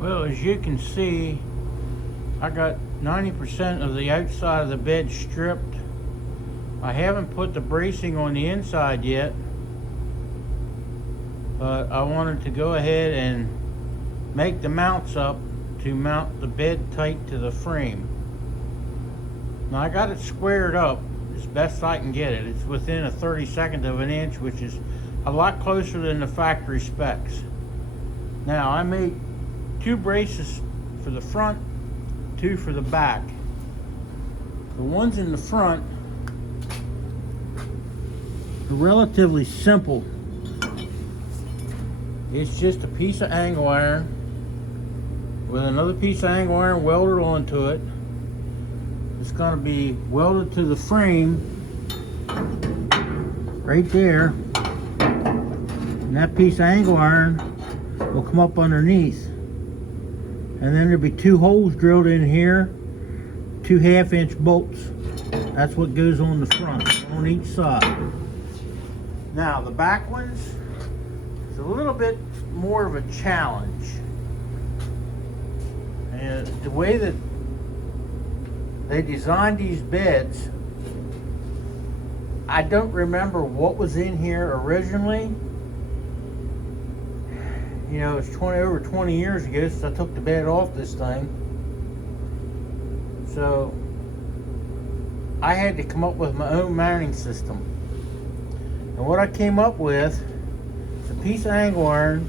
Well, as you can see, I got 90% of the outside of the bed stripped. I haven't put the bracing on the inside yet, but I wanted to go ahead and make the mounts up to mount the bed tight to the frame. Now I got it squared up as best I can get it. It's within a 32nd of an inch, which is a lot closer than the factory specs. Now I made 2 braces for the front, 2 for the back. The ones in the front are relatively simple. It's just a piece of angle iron with another piece of angle iron welded onto it. It's going to be welded to the frame right there, and that piece of angle iron will come up underneath, and then there'll be 2 holes drilled in here, 2 1/2-inch bolts. That's what goes on the front, on each side. Now the back ones is a little bit more of a challenge, and the way that they designed these beds, I don't remember what was in here originally. You know, it's over 20 years ago since I took the bed off this thing. So I had to come up with my own mounting system. And what I came up with is a piece of angle iron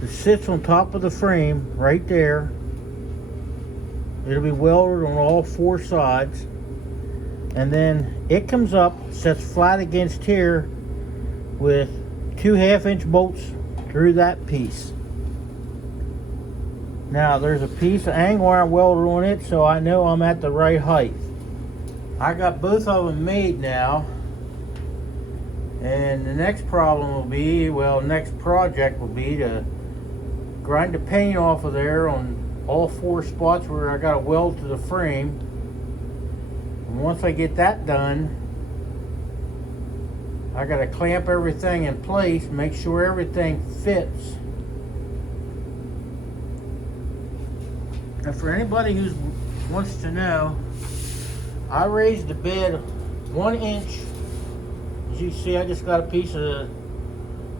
that sits on top of the frame right there. It'll be welded on all 4 sides, and then it comes up, sets flat against here with 2 1/2-inch bolts through that piece. Now there's a piece of angle iron welded on it, so I know I'm at the right height. I got both of them made now, and the next problem will be, well, next project will be to grind the paint off of there on all 4 spots where I got to weld to the frame. And once I get that done, I got to clamp everything in place, make sure everything fits. And for anybody who wants to know, I raised the bed 1 inch. As you see, I just got a piece of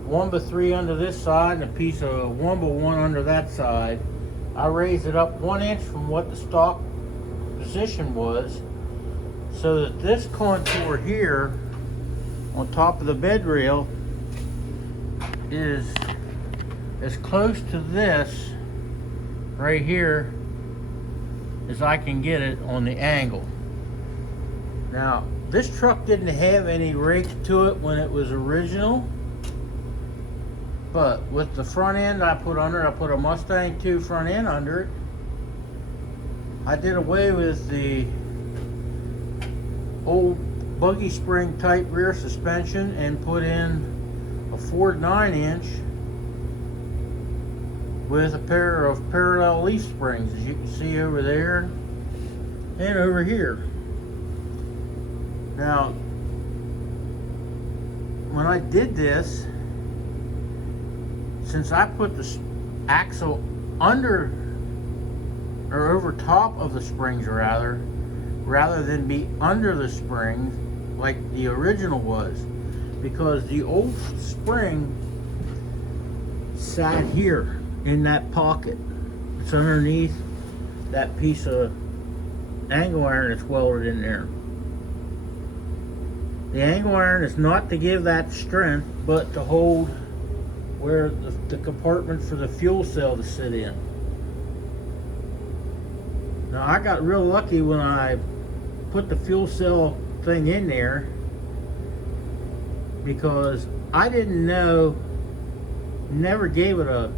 1x3 under this side and a piece of 1x1 under that side. I raised it up 1 inch from what the stock position was, so that this contour here on top of the bed rail is as close to this right here as I can get it on the angle. Now, this truck didn't have any rake to it when it was original, but with the front end I put a Mustang 2 front end under it. I did away with the old buggy spring type rear suspension and put in a Ford 9-inch with a pair of parallel leaf springs, as you can see over there and over here. Now, when I did this, since I put the axle under or over top of the springs rather than be under the springs like the original was, because the old spring sat here in that pocket. It's underneath that piece of angle iron that's welded in there. The angle iron is not to give that strength, but to hold where the compartment for the fuel cell to sit in. Now I got real lucky when I put the fuel cell thing in there, because I didn't know, never gave it a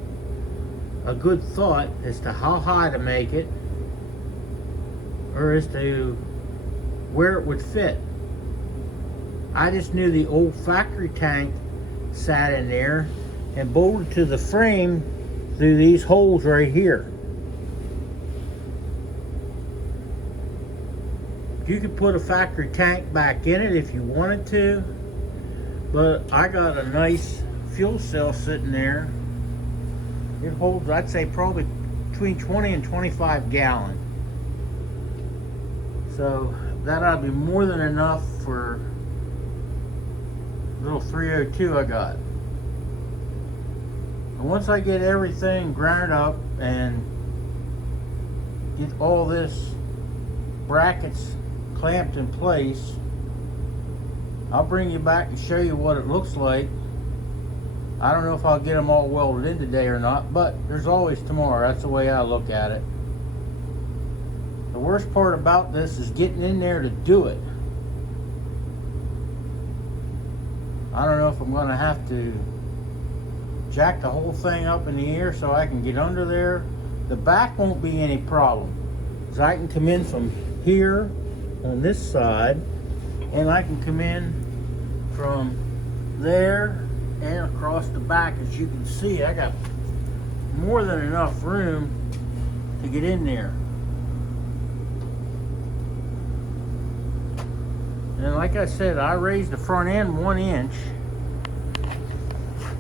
good thought as to how high to make it or as to where it would fit. I just knew the old factory tank sat in there and bolted to the frame through these holes right here. You could put a factory tank back in it if you wanted to, but I got a nice fuel cell sitting there It holds, I'd say, probably between 20 and 25 gallon. So that ought to be more than enough for little 302 I got. And once I get everything ground up and get all this brackets clamped in place, I'll bring you back and show you what it looks like. I don't know if I'll get them all welded in today or not, but there's always tomorrow. That's the way I look at it. The worst part about this is getting in there to do it. I don't know if I'm going to have to jack the whole thing up in the air so I can get under there. The back won't be any problem, because I can come in from here on this side, and I can come in from there and across the back. As you can see, I got more than enough room to get in there. And like I said, I raised the front end 1 inch,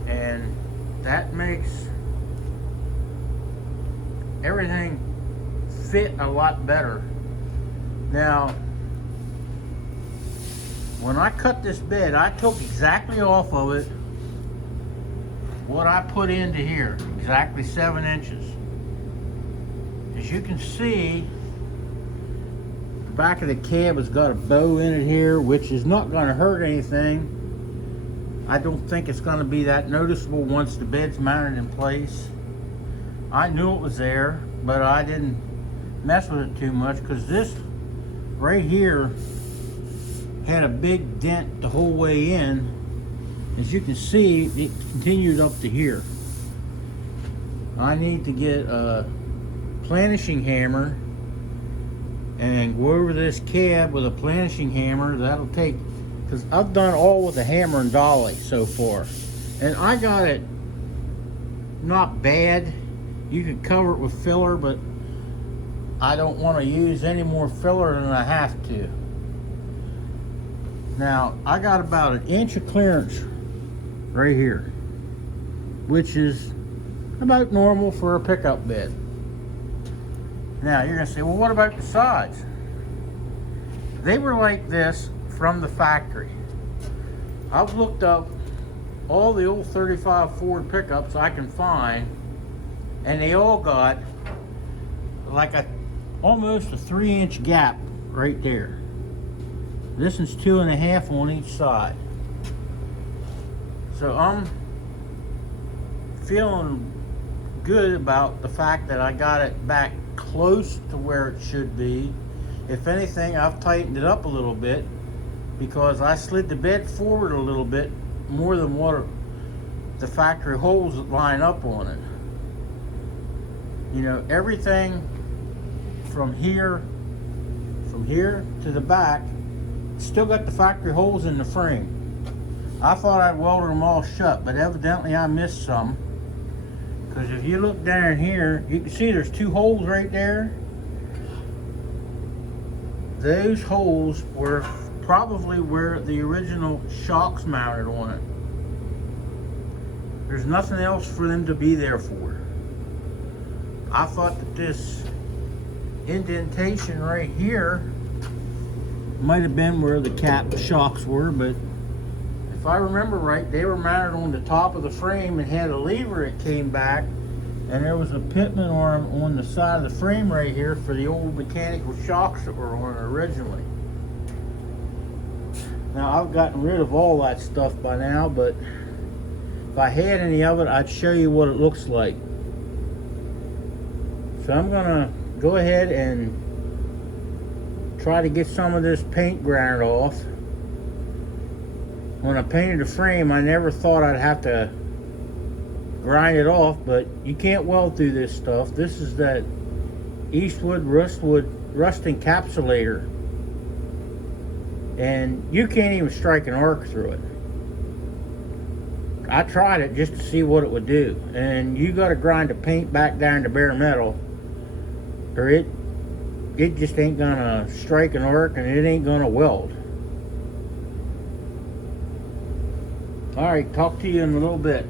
and that makes everything fit a lot better. Now, when I cut this bed, I took exactly off of it what I put into here, exactly 7 inches. As you can see, the back of the cab has got a bow in it here, which is not going to hurt anything. I don't think it's going to be that noticeable once the bed's mounted in place. I knew it was there, but I didn't mess with it too much, because this right here had a big dent the whole way in. As you can see, it continued up to here. I need to get a planishing hammer and go over this cab with a planishing hammer. That'll take, because I've done all with a hammer and dolly so far, and I got it not bad. You can cover it with filler, but I don't want to use any more filler than I have to. Now, I got about 1 inch of clearance right here, which is about normal for a pickup bed. Now, you're going to say, well, what about the sides? They were like this from the factory. I've looked up all the old 35 Ford pickups I can find, and they all got like almost a 3-inch gap right there. This is 2.5 on each side. So I'm feeling good about the fact that I got it back close to where it should be. If anything, I've tightened it up a little bit, because I slid the bed forward a little bit more than what the factory holes line up on it. You know, everything from here to the back still got the factory holes in the frame. I thought I'd welded them all shut, but evidently I missed some. Because if you look down here, you can see there's 2 holes right there. Those holes were probably where the original shocks mounted on it. There's nothing else for them to be there for. I thought that this indentation right here might have been where the cap shocks were, but if I remember right, they were mounted on the top of the frame and had a lever that came back, and there was a pitman arm on the side of the frame right here for the old mechanical shocks that were on it originally. Now, I've gotten rid of all that stuff by now, but if I had any of it, I'd show you what it looks like. So I'm gonna go ahead and try to get some of this paint ground off. When I painted the frame, I never thought I'd have to grind it off, but you can't weld through this stuff. This is that Eastwood rust encapsulator, and you can't even strike an arc through it. I tried it just to see what it would do, and you got to grind the paint back down to bare metal, or it just ain't gonna strike an arc, and it ain't gonna weld. All right, talk to you in a little bit.